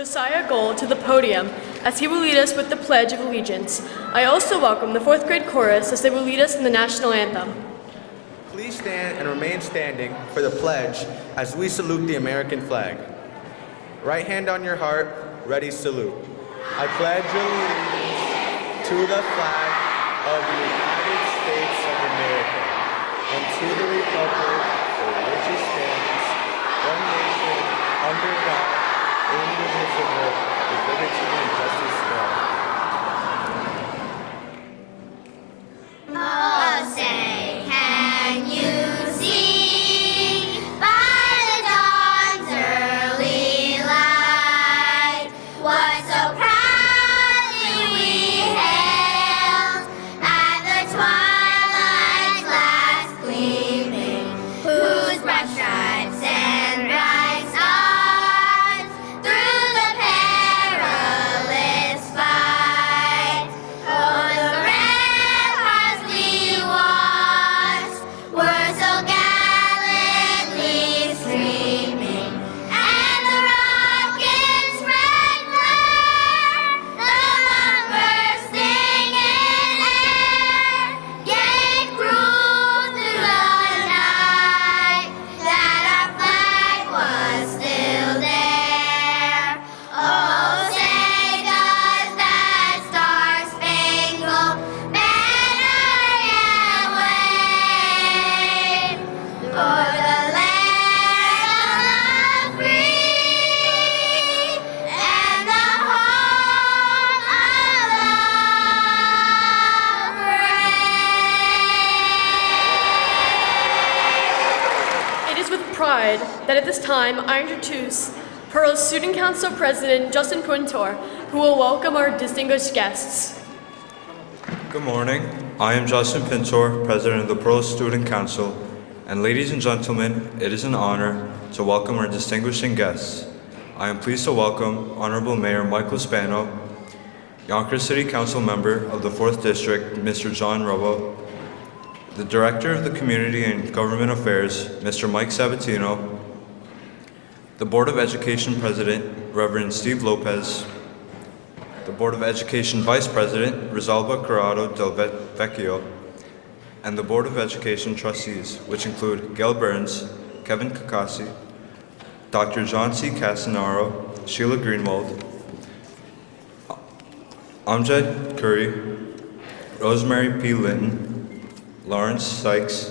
Josiah Gold to the podium as he will lead us with the Pledge of Allegiance. I also welcome the 4th grade chorus as they will lead us in the national anthem. Please stand and remain standing for the pledge as we salute the American flag. Right hand on your heart, ready salute. I pledge allegiance to the flag of the United States of America and to the republic for which it stands, one nation, under God, indivisible, with liberty and justice for all. Oh, say, can you see by the dawn's early light what so proudly we hailed at the twilight's last gleaming, whose broad stripes and bright stars through the perilous fight o'er the ramparts we watched were so gallantly streaming, and the rockets' red glare, the bomb bursting in air, gave proof through the night that our flag was still there. Oh, say does that star-spangled banner yet wave for the land of the free and the home of the brave. It is with pride that at this time I introduce PEARLS Student Council President Justin Pintor, who will welcome our distinguished guests. Good morning. I am Justin Pintor, President of the PEARLS Student Council, and ladies and gentlemen, it is an honor to welcome our distinguishing guests. I am pleased to welcome Honorable Mayor Michael Spano, Yonkers City Council member of the 4th District, Mr. John Robo, the Director of the Community and Government Affairs, Mr. Mike Sabatino, the Board of Education President, Reverend Steve Lopez, the Board of Education Vice President, Rosalba Corrado del Vecchio, and the Board of Education Trustees, which include Gail Burns, Kevin Kakasi, Dr. John C. Casanaro, Sheila Greenwald, Amjad Curry, Rosemary P. Linton, Lawrence Sykes,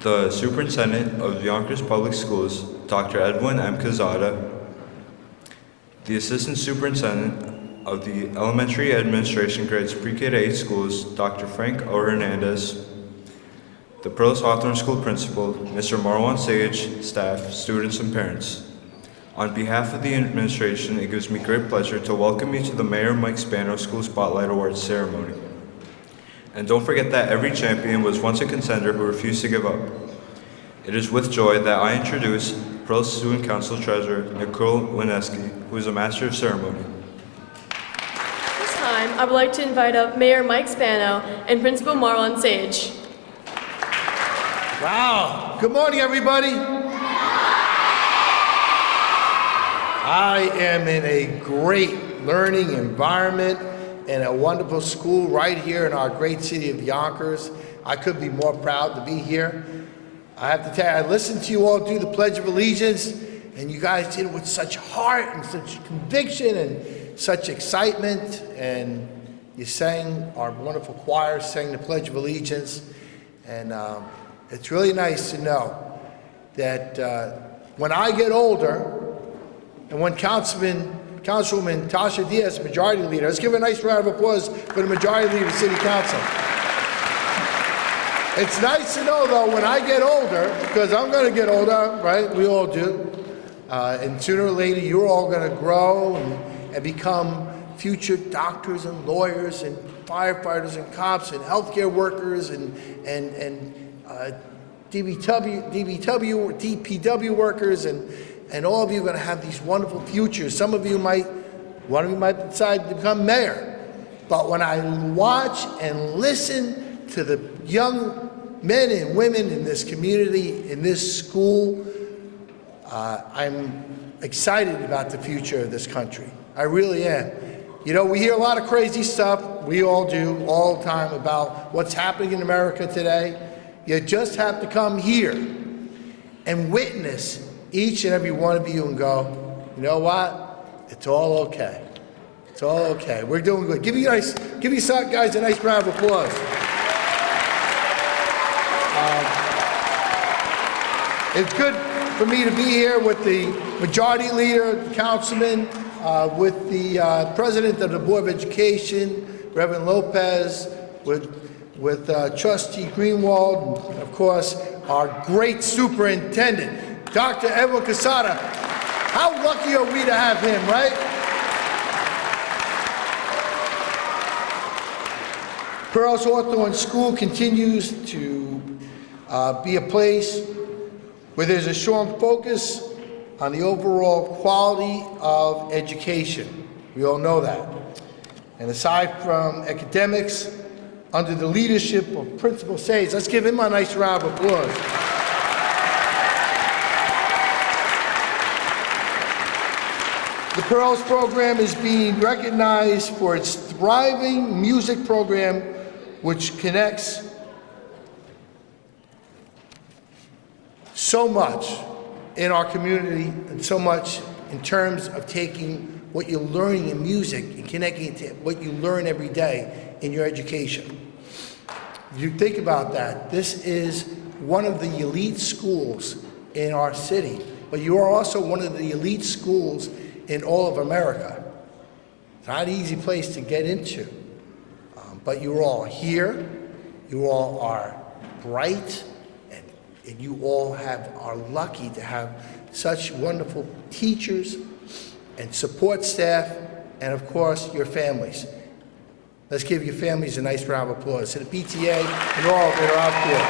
the Superintendent of Yonkers Public Schools, Dr. Edwin M. Quezada, the Assistant Superintendent of the Elementary Administration Grades Pre-K to 8 Schools, Dr. Frank O. Hernandez, the PEARLS Hawthorne School Principal, Mr. Marwan Sayegh, staff, students, and parents. On behalf of the administration, it gives me great pleasure to welcome you to the Mayor Mike Spano School Spotlight Awards ceremony. And don't forget that every champion was once a contender who refused to give up. It is with joy that I introduce PEARLS Student Council Treasurer Nicole Wineski, who is a Master of Ceremony. This time, I would like to invite up Mayor Mike Spano and Principal Marwan Sayegh. Wow. Good morning, everybody. I am in a great learning environment in a wonderful school right here in our great city of Yonkers. I could be more proud to be here. I have to tell you, I listened to you all do the Pledge of Allegiance, and you guys did it with such heart and such conviction and such excitement, and you sang, our wonderful choir sang the Pledge of Allegiance, and it's really nice to know that when I get older, and when Councilwoman Tasha Diaz, Majority Leader, let's give her a nice round of applause for the Majority Leader of City Council. It's nice to know, though, when I get older, because I'm going to get older, right? We all do. And sooner or later, you're all going to grow and become future doctors and lawyers and firefighters and cops and healthcare workers and DPW workers, and all of you are going to have these wonderful futures. One of you might decide to become mayor. But when I watch and listen to the young men and women in this community, in this school, I'm excited about the future of this country. I really am. You know, we hear a lot of crazy stuff, we all do, all the time, about what's happening in America today. You just have to come here and witness each and every one of you and go, you know what? It's all okay. It's all okay. We're doing good. Give you guys a nice round of applause. It's good for me to be here with the majority leader, councilman, with the president of the Board of Education, Reverend Lopez, with Trustee Greenwald, and of course, our great superintendent, Dr. Edwin Quezada. How lucky are we to have him, right? PEARLS Hawthorne School continues to be a place where there's a strong focus on the overall quality of education. We all know that. And aside from academics, under the leadership of Principal Sayegh, let's give him a nice round of applause. The PEARLS program is being recognized for its thriving music program, which connects so much in our community and so much in terms of taking what you're learning in music and connecting it to what you learn every day in your education. If you think about that, this is one of the elite schools in our city, but you are also one of the elite schools in all of America. It's not an easy place to get into, but you're all here, you all are bright, and you all are lucky to have such wonderful teachers and support staff, and of course, your families. Let's give your families a nice round of applause. To the PTA and all that are out there.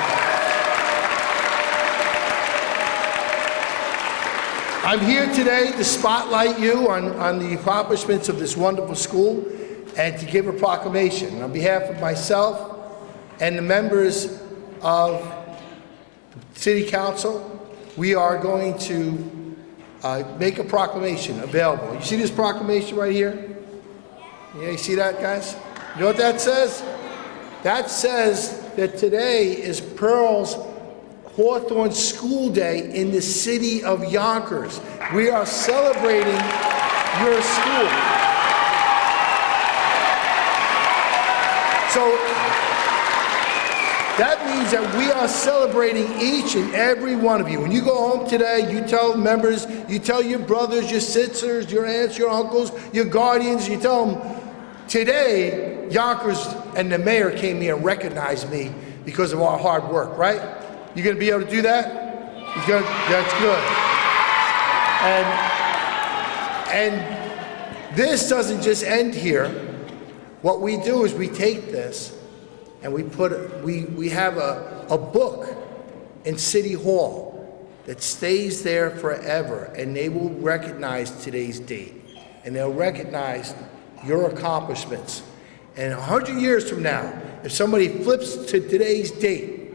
I'm here today to spotlight you on the accomplishments of this wonderful school and to give a proclamation. On behalf of myself and the members of the City Council, we are going to make a proclamation available. You see this proclamation right here? Yeah, you see that, guys? You know what that says? That says that today is PEARLS Hawthorne School Day in the city of Yonkers. We are celebrating your school. So that means that we are celebrating each and every one of you. When you go home today, you tell members, you tell your brothers, your sisters, your aunts, your uncles, your guardians, you tell them, today, Yonkers and the mayor came here and recognized me because of our hard work, right? You gonna be able to do that? That's good. And this doesn't just end here. What we do is we take this and we have a book in City Hall that stays there forever, and they will recognize today's date, and they'll recognize your accomplishments. And 100 years from now, if somebody flips to today's date,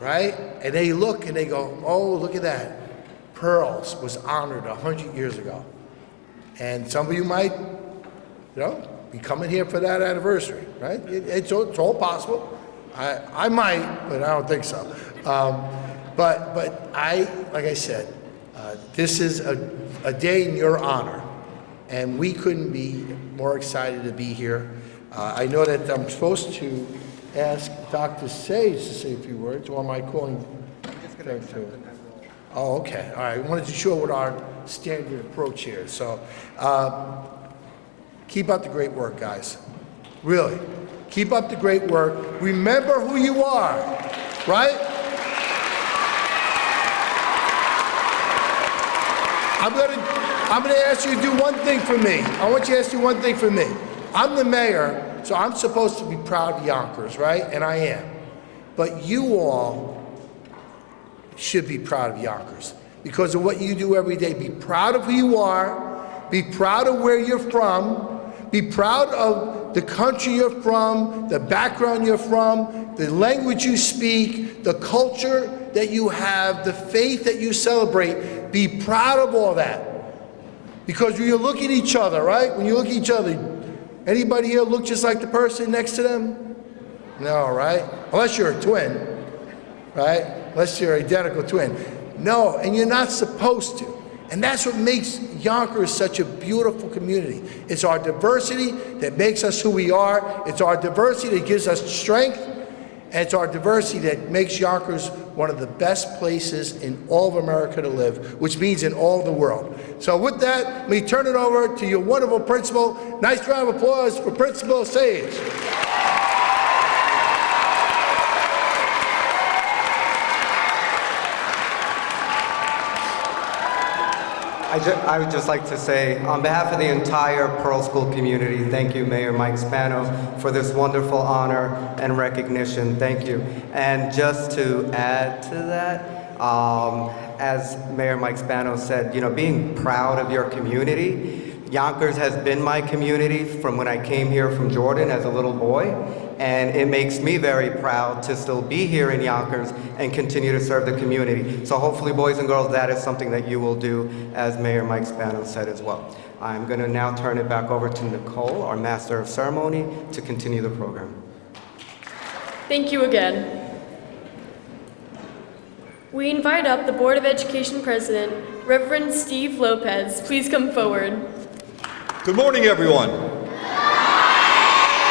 right, and they look and they go, oh, look at that, PEARLS was honored 100 years ago. And some of you might, be coming here for that anniversary, right? It's all possible. I might, but I don't think so. But like I said, this is a day in your honor, and we couldn't be more excited to be here. I know that I'm supposed to ask Dr. Sayegh to say a few words, or am I calling? Oh, okay, all right. I wanted to show what our standard approach here is. So, keep up the great work, guys. Really, keep up the great work. Remember who you are, right? I'm gonna ask you to do one thing for me. I want you to ask you one thing for me. I'm the mayor, so I'm supposed to be proud of Yonkers, right? And I am. But you all should be proud of Yonkers because of what you do every day. Be proud of who you are. Be proud of where you're from. Be proud of the country you're from, the background you're from, the language you speak, the culture that you have, the faith that you celebrate, be proud of all that. Because when you look at each other, right? When you look at each other, anybody here look just like the person next to them? No, right? Unless you're a twin, right? Unless you're an identical twin. No, and you're not supposed to. And that's what makes Yonkers such a beautiful community. It's our diversity that makes us who we are. It's our diversity that gives us strength. And it's our diversity that makes Yonkers one of the best places in all of America to live, which means in all the world. So with that, let me turn it over to your wonderful principal. Nice round of applause for Principal Sayegh. I would just like to say, on behalf of the entire Pearl School community, thank you, Mayor Mike Spano, for this wonderful honor and recognition. Thank you. And just to add to that, as Mayor Mike Spano said, you know, being proud of your community. Yonkers has been my community from when I came here from Jordan as a little boy. And it makes me very proud to still be here in Yonkers and continue to serve the community. So hopefully, boys and girls, that is something that you will do, as Mayor Mike Spano said as well. I'm going to now turn it back over to Nicole, our Master of Ceremony, to continue the program. Thank you again. We invite up the Board of Education President, Reverend Steve Lopez. Please come forward. Good morning, everyone.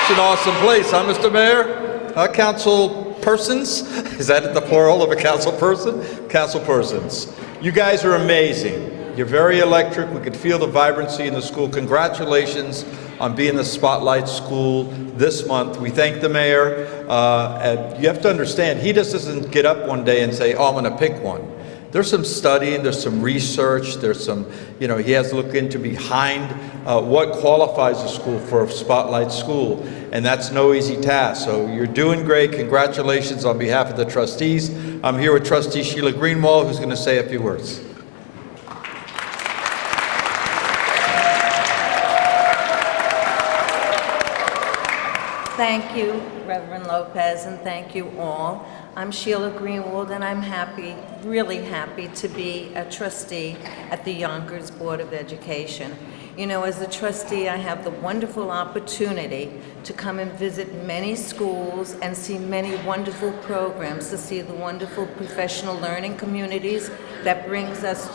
It's an awesome place, huh, Mr. Mayor? Council persons? Is that the plural of a council person? Council persons. You guys are amazing. You're very electric. We could feel the vibrancy in the school. Congratulations on being the Spotlight School this month. We thank the mayor. And you have to understand, he just doesn't get up one day and say, oh, I'm going to pick one. There's some studying, there's some research, there's some, you know, he has to look into behind what qualifies a school for a Spotlight School, and that's no easy task. So you're doing great. Congratulations on behalf of the trustees. I'm here with Trustee Sheila Greenwald, who's going to say a few words. Thank you, Reverend Lopez, and thank you all. I'm Sheila Greenwald, and I'm happy, really happy, to be a trustee at the Yonkers Board of Education. You know, as a trustee, I have the wonderful opportunity to come and visit many schools and see many wonderful programs, to see the wonderful professional learning communities that brings us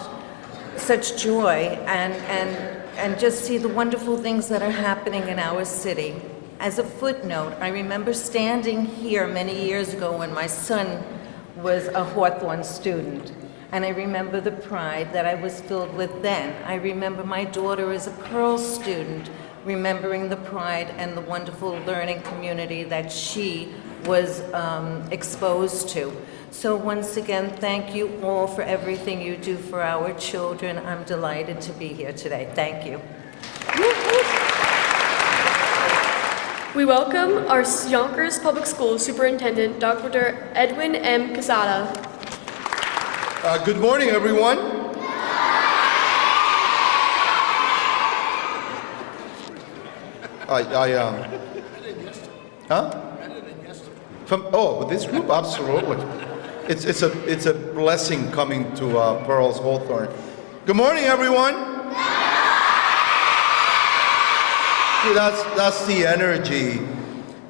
such joy, and just see the wonderful things that are happening in our city. As a footnote, I remember standing here many years ago when my son was a Hawthorne student, and I remember the pride that I was filled with then. I remember my daughter as a Pearl student, remembering the pride and the wonderful learning community that she was exposed to. So once again, thank you all for everything you do for our children. I'm delighted to be here today. Thank you. We welcome our Yonkers Public Schools Superintendent, Dr. Edwin M. Quezada. Good morning, everyone. With this group, absolutely. It's a blessing coming to PEARLS Hawthorne. Good morning, everyone. See, that's the energy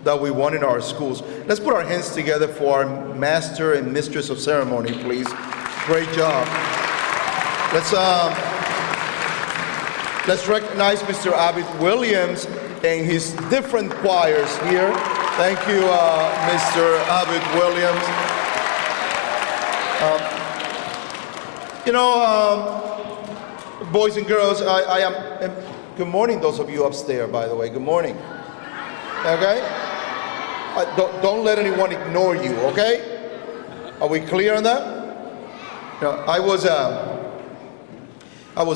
that we want in our schools. Let's put our hands together for our Master and Mistress of Ceremony, please. Great job. Let's recognize Mr. Abbott Williams and his different choirs here. Thank you, Mr. Abbott Williams. Boys and girls, I am. Good morning, those of you upstairs, by the way. Good morning. Okay? Don't let anyone ignore you, okay? Are we clear on that? No, I was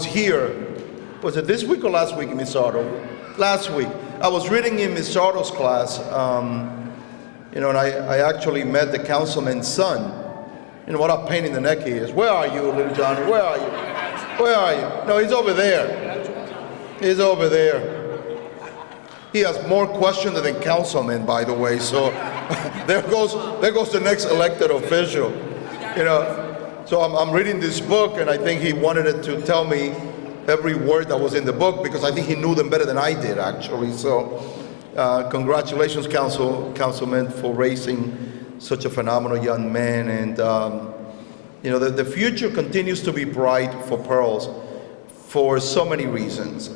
here. Was it this week or last week, Miss Otto? Last week. I was reading in Miss Otto's class, and I actually met the councilman's son. You know, what a pain in the neck he is. Where are you, little Johnny? Where are you? Where are you? No, he's over there. He's over there. He has more questions than councilman, by the way. So there goes the next elected official. You know, so I'm reading this book, and I think he wanted it to tell me every word that was in the book because I think he knew them better than I did, actually. So congratulations, Councilman, for raising such a phenomenal young man. And you know, the future continues to be bright for Pearls for so many reasons.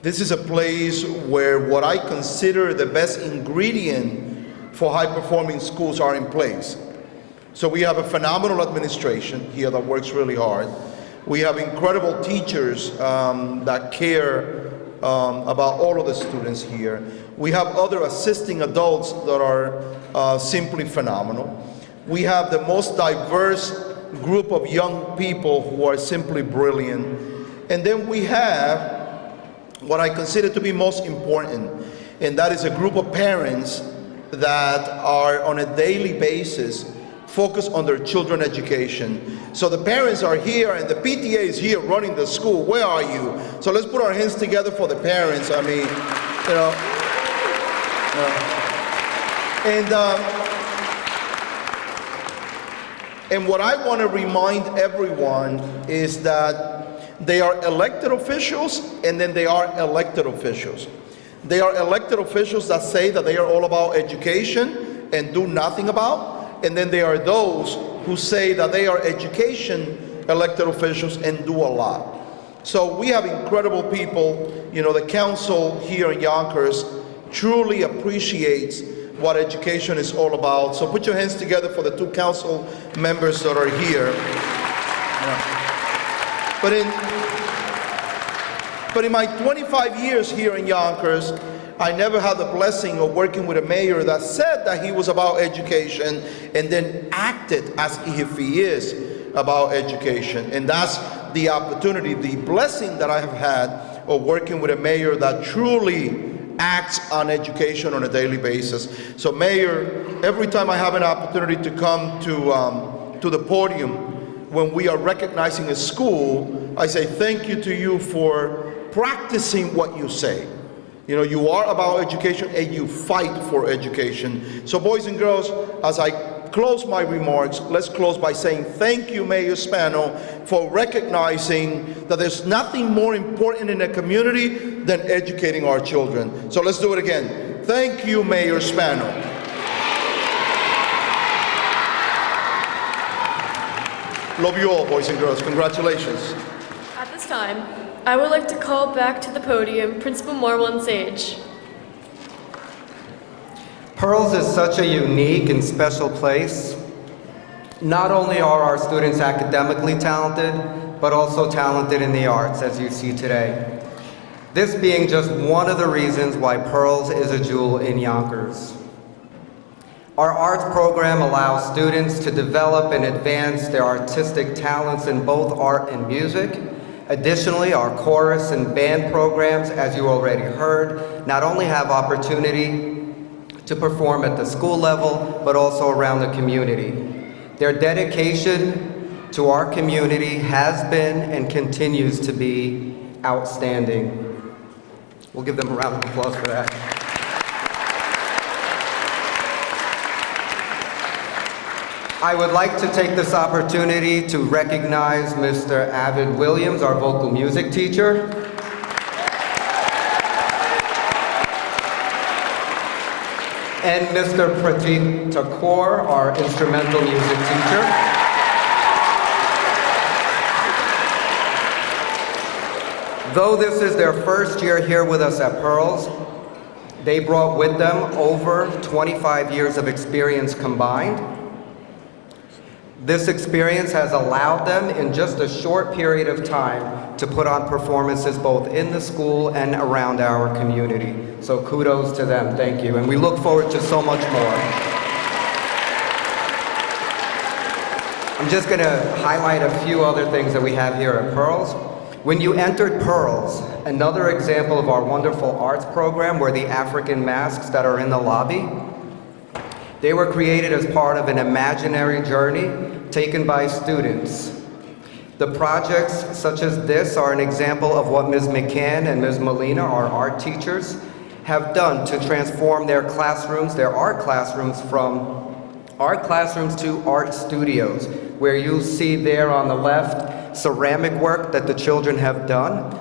This is a place where what I consider the best ingredient for high-performing schools are in place. So we have a phenomenal administration here that works really hard. We have incredible teachers that care about all of the students here. We have other assisting adults that are simply phenomenal. We have the most diverse group of young people who are simply brilliant. And then we have what I consider to be most important, and that is a group of parents that are on a daily basis focused on their children's education. So the parents are here and the PTA is here running the school. Where are you? So let's put our hands together for the parents. I mean, you know. And what I want to remind everyone is that they are elected officials, and then they are elected officials. They are elected officials that say that they are all about education and do nothing about. And then there are those who say that they are education elected officials and do a lot. So we have incredible people. You know, the council here in Yonkers truly appreciates what education is all about. So put your hands together for the two council members that are here. But in my 25 years here in Yonkers, I never had the blessing of working with a mayor that said that he was about education and then acted as if he is about education. And that's the opportunity, the blessing that I have had of working with a mayor that truly acts on education on a daily basis. So Mayor, every time I have an opportunity to come to the podium when we are recognizing a school, I say thank you to you for practicing what you say. You know, you are about education and you fight for education. So boys and girls, as I close my remarks, let's close by saying thank you, Mayor Spano, for recognizing that there's nothing more important in a community than educating our children. So let's do it again. Thank you, Mayor Spano. Love you all, boys and girls. Congratulations. At this time, I would like to call back to the podium Principal Marwan Sayegh. Pearls is such a unique and special place. Not only are our students academically talented, but also talented in the arts, as you see today. This being just one of the reasons why Pearls is a jewel in Yonkers. Our arts program allows students to develop and advance their artistic talents in both art and music. Additionally, our chorus and band programs, as you already heard, not only have opportunity to perform at the school level, but also around the community. Their dedication to our community has been and continues to be outstanding. We'll give them a round of applause for that. I would like to take this opportunity to recognize Mr. Avid Williams, our vocal music teacher. And Mr. Pratik Thakur, our instrumental music teacher. Though this is their first year here with us at Pearls, they brought with them over 25 years of experience combined. This experience has allowed them in just a short period of time to put on performances both in the school and around our community. So kudos to them, thank you. And we look forward to so much more. I'm just gonna highlight a few other things that we have here at Pearls. When you entered Pearls, another example of our wonderful arts program were the African masks that are in the lobby. They were created as part of an imaginary journey taken by students. The projects such as this are an example of what Ms. McCann and Ms. Molina, our art teachers, have done to transform their classrooms, their art classrooms, from art classrooms to art studios, where you'll see there on the left ceramic work that the children have done.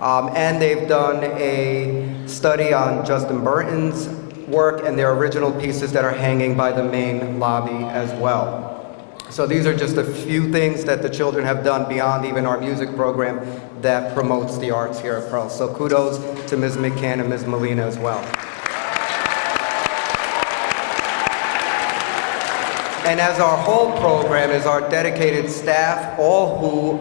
And they've done a study on Justin Burton's work and their original pieces that are hanging by the main lobby as well. So these are just a few things that the children have done beyond even our music program that promotes the arts here at Pearls. So kudos to Ms. McCann and Ms. Molina as well. And as our whole program is our dedicated staff, all who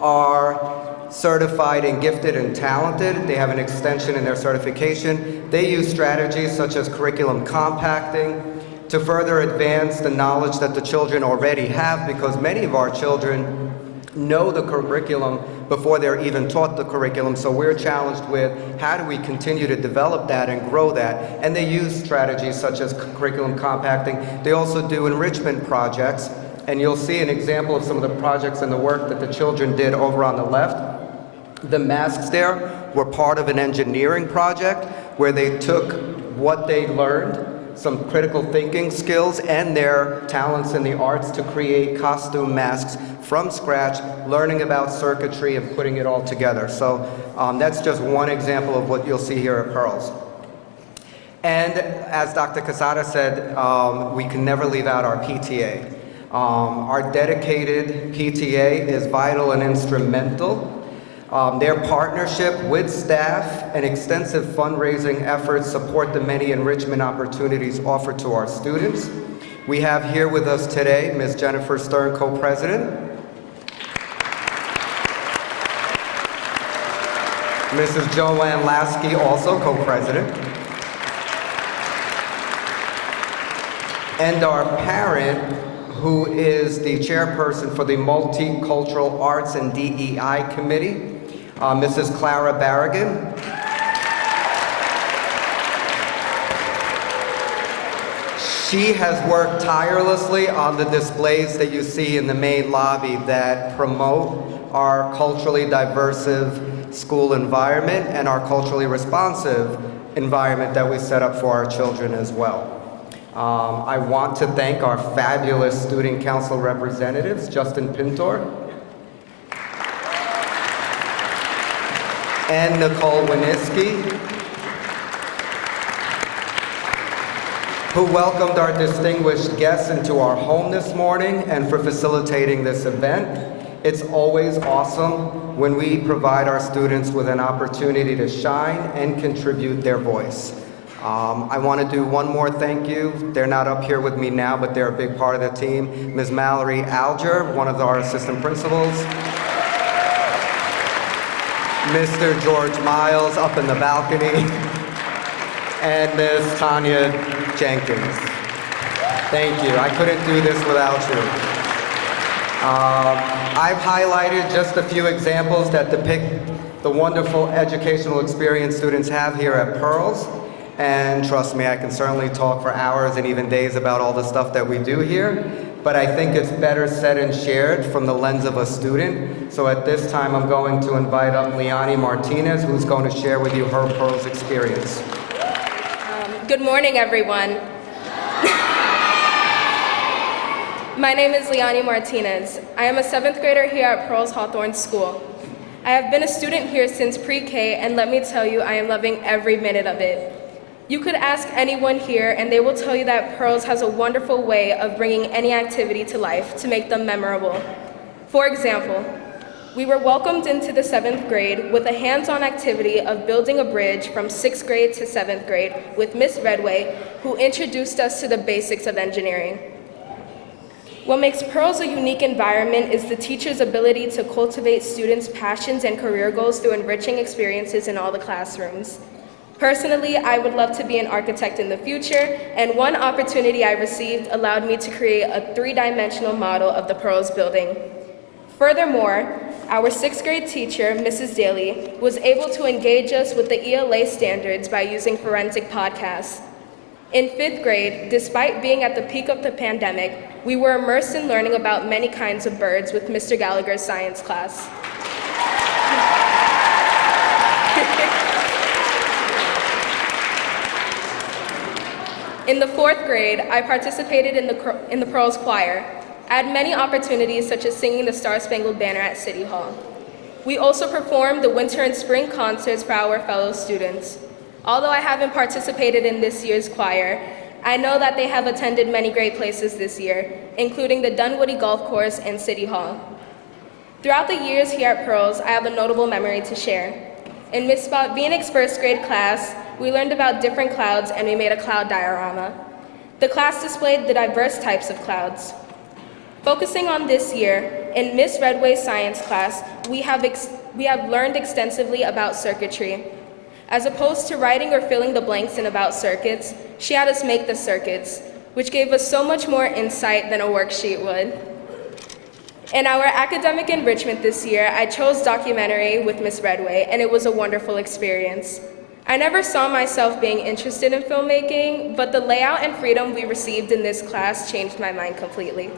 are certified and gifted and talented. They have an extension in their certification. They use strategies such as curriculum compacting to further advance the knowledge that the children already have, because many of our children know the curriculum before they're even taught the curriculum. So we're challenged with how do we continue to develop that and grow that. And they use strategies such as curriculum compacting. They also do enrichment projects. And you'll see an example of some of the projects and the work that the children did over on the left. The masks there were part of an engineering project where they took what they learned, some critical thinking skills, and their talents in the arts to create costume masks from scratch, learning about circuitry and putting it all together. So that's just one example of what you'll see here at Pearls. And as Dr. Quezada said, we can never leave out our PTA. Our dedicated PTA is vital and instrumental. Their partnership with staff and extensive fundraising efforts support the many enrichment opportunities offered to our students. We have here with us today Ms. Jennifer Stern, co-president, Mrs. Joanne Lasky, also co-president, and our parent, who is the chairperson for the Multicultural Arts and DEI Committee, Mrs. Clara Barragan. She has worked tirelessly on the displays that you see in the main lobby that promote our culturally diverse school environment and our culturally responsive environment that we set up for our children as well. I want to thank our fabulous Student Council representatives, Justin Pintor and Nicole Winiski, who welcomed our distinguished guests into our home this morning and for facilitating this event. It's always awesome when we provide our students with an opportunity to shine and contribute their voice. I want to do one more thank you. They're not up here with me now, but they're a big part of the team. Ms. Mallory Alger, one of our assistant principals. Mr. George Miles up in the balcony. And Ms. Tanya Jenkins. Thank you. I couldn't do this without you. I've highlighted just a few examples that depict the wonderful educational experience students have here at Pearls. And trust me, I can certainly talk for hours and even days about all the stuff that we do here, but I think it's better said and shared from the lens of a student. So at this time, I'm going to invite up Leonie Martinez, who's going to share with you her Pearls experience. Good morning, everyone. My name is Leonie Martinez. I am a 7th grader here at PEARLS Hawthorne School. I have been a student here since pre-K, and let me tell you, I am loving every minute of it. You could ask anyone here, and they will tell you that Pearls has a wonderful way of bringing any activity to life to make them memorable. For example, we were welcomed into the 7th grade with a hands-on activity of building a bridge from 6th grade to 7th grade with Miss Redway, who introduced us to the basics of engineering. What makes Pearls a unique environment is the teacher's ability to cultivate students' passions and career goals through enriching experiences in all the classrooms. Personally, I would love to be an architect in the future, and one opportunity I received allowed me to create a 3-dimensional model of the Pearls building. Furthermore, our 6th grade teacher, Mrs. Daly, was able to engage us with the ELA standards by using forensic podcasts. In 5th grade, despite being at the peak of the pandemic, we were immersed in learning about many kinds of birds with Mr. Gallagher's science class. In the 4th grade, I participated in the Pearls Choir. I had many opportunities, such as singing the Star-Spangled Banner at City Hall. We also performed the winter and spring concerts for our fellow students. Although I haven't participated in this year's choir, I know that they have attended many great places this year, including the Dunwoody Golf Course and City Hall. Throughout the years here at Pearls, I have a notable memory to share. In Miss Viennick's 1st grade class, we learned about different clouds and we made a cloud diorama. The class displayed the diverse types of clouds. Focusing on this year, in Miss Redway's science class, we have learned extensively about circuitry. As opposed to writing or filling the blanks in about circuits, she had us make the circuits, which gave us so much more insight than a worksheet would. In our academic enrichment this year, I chose documentary with Miss Redway, and it was a wonderful experience. I never saw myself being interested in filmmaking, but the layout and freedom we received in this class changed my mind completely.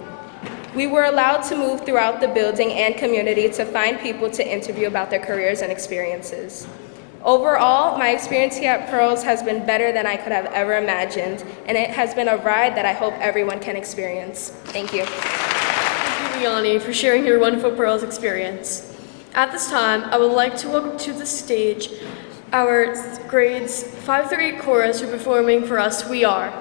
We were allowed to move throughout the building and community to find people to interview about their careers and experiences. Overall, my experience here at Pearls has been better than I could have ever imagined, and it has been a ride that I hope everyone can experience. Thank you. Thank you, Liani, for sharing your wonderful Pearls experience. At this time, I would like to welcome to the stage our grades 5 through 8 chorus who are performing for us, We Are.